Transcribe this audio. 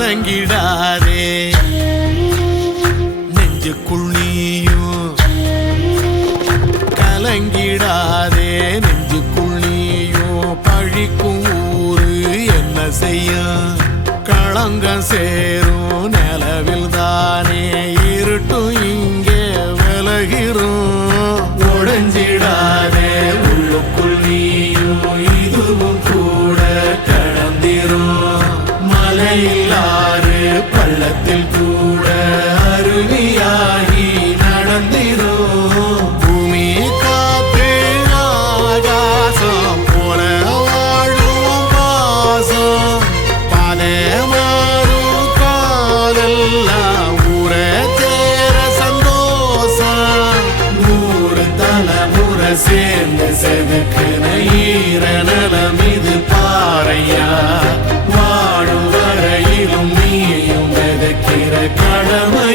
கலங்கிடாதே நெஞ்சுக்குள் நீயும் கலங்கிடாதே நெஞ்சுக்குள் நீயும் பழிக்கும் ஊரு என்ன செய்யும் களங்கம் சேரும் நிலவில் தானே இருட்டும் இங்கே விலகிறோம் உடைஞ்சிடாதே உள்ளுக்குள் நீயும் இதுவும் கூட கடந்திரும் மலையில்லாறு பள்ளத்தில் கூட அருவியாகி நடந்திரும் பூமி காத்து ஆகாசம் போல வாழும் பாசம் பாதை மாறும் காதெல்லாம் ஊர தேர சந்தோஷம் 100 தலைமுறை சேர்ந்து செதுக்குன ஈர நலம் இது பாறையா வாழும் வரையிலும் நீயும் விதைக்கிற கடமை